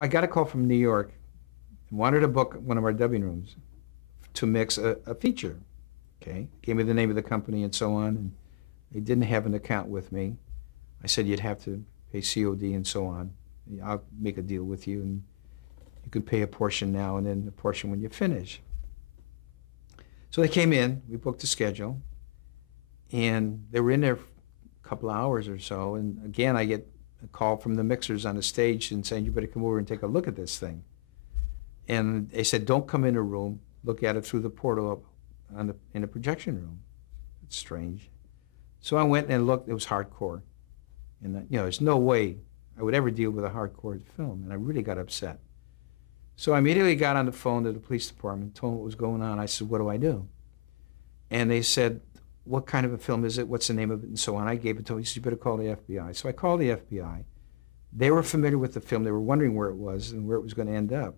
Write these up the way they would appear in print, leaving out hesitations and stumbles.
I got a call from New York and wanted to book one of our dubbing rooms to mix a feature. Okay, gave me the name of the company and so on, and they didn't have an account with me. I said you'd have to pay COD and so on. I'll make a deal with you, and you can pay a portion now and then a portion when you finish. So they came in, we booked the schedule, and they were in there a couple of hours or so, and again I get a call from the mixers on the stage and saying, you better come over and take a look at this thing. And they said, don't come in a room, look at it through the portal in the projection room. It's strange. So I went and looked, it was hardcore. And there's no way I would ever deal with a hardcore film, and I really got upset. So I immediately got on the phone to the police department, told them what was going on. I said, what do I do? And they said, what kind of a film is it? What's the name of it? And so on. I gave it to them. He said, you better call the FBI. So I called the FBI. They were familiar with the film. They were wondering where it was and where it was going to end up.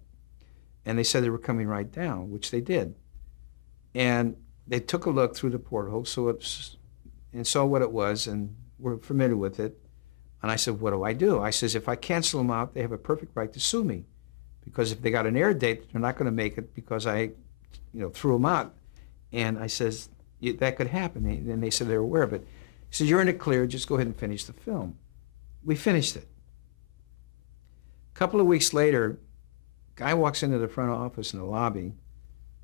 And they said they were coming right down, which they did. And they took a look through the porthole and saw what it was and were familiar with it. And I said, what do I do? I says, if I cancel them out, they have a perfect right to sue me. Because if they got an air date, they're not going to make it because I threw them out. And I says, that could happen. And they said they were aware of it. He said, you're in the clear, just go ahead and finish the film. We finished it. A couple of weeks later, guy walks into the front office in the lobby,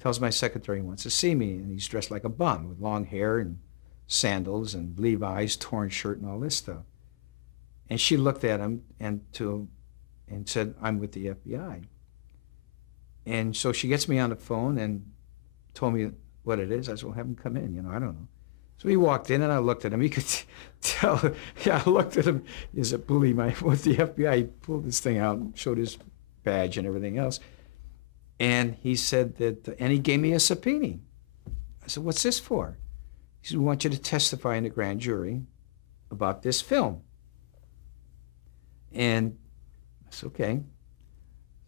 tells my secretary he wants to see me, and he's dressed like a bum with long hair and sandals and Levi's, torn shirt and all this stuff. And she looked at him and said, I'm with the FBI. And so she gets me on the phone and told me what it is. I said, well, have him come in, I don't know. So he walked in and I looked at him. You could tell, I looked at him. He's a bully, with the FBI. He pulled this thing out and showed his badge and everything else. And he said that, and he gave me a subpoena. I said, what's this for? He said, we want you to testify in the grand jury about this film. And I said, okay.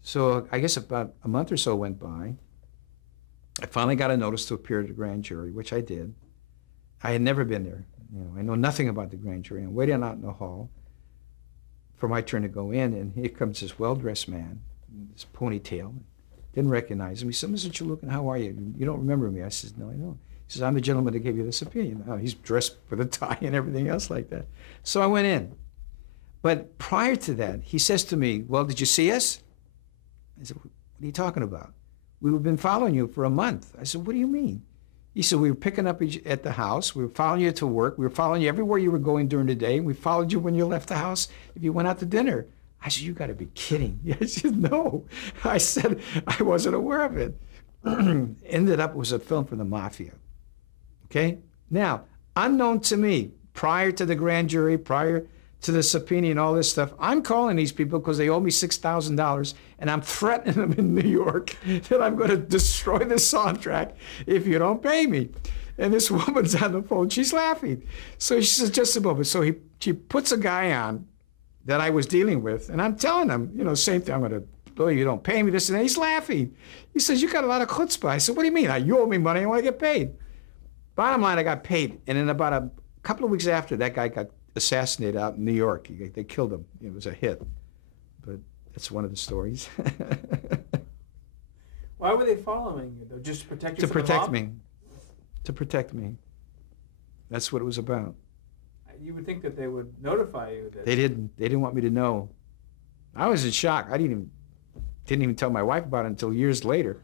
So I guess about a month or so went by. I finally got a notice to appear at the grand jury, which I did. I had never been there. I know nothing about the grand jury. I'm waiting out in the hall for my turn to go in, and here comes this well-dressed man, this ponytail. Didn't recognize him. He said, Mr. Chaloukian, how are you? You don't remember me? I said, no, I don't. He says, I'm the gentleman that gave you this opinion. Oh, he's dressed with a tie and everything else like that. So I went in. But prior to that, he says to me, well, did you see us? I said, what are you talking about? We've been following you for a month. I said, what do you mean? He said, we were picking up at the house. We were following you to work. We were following you everywhere you were going during the day. We followed you when you left the house if you went out to dinner. I said, you got to be kidding. I said, no. I said, I wasn't aware of it. Ended up, it was a film for the mafia. Okay? Now, unknown to me, prior to the grand jury, prior to the subpoena and all this stuff, I'm calling these people because they owe me $6,000, and I'm threatening them in New York that I'm going to destroy the soundtrack if you don't pay me. And this woman's on the phone. She's laughing. So she says, just a moment. So she puts a guy on that I was dealing with, and I'm telling him, same thing. I'm going to, oh, you don't pay me this and that. He's laughing. He says, you got a lot of chutzpah. I said, what do you mean? You owe me money. I want to get paid. Bottom line, I got paid. And in about a couple of weeks after, that guy got assassinated out in New York. They killed him. It was a hit. But that's one of the stories. Why were they following you, though? Just to protect you to from protect the mob? me. To protect me. That's what it was about. You would think that they would notify you. That They didn't. They didn't want me to know. I was in shock. I didn't even tell my wife about it until years later.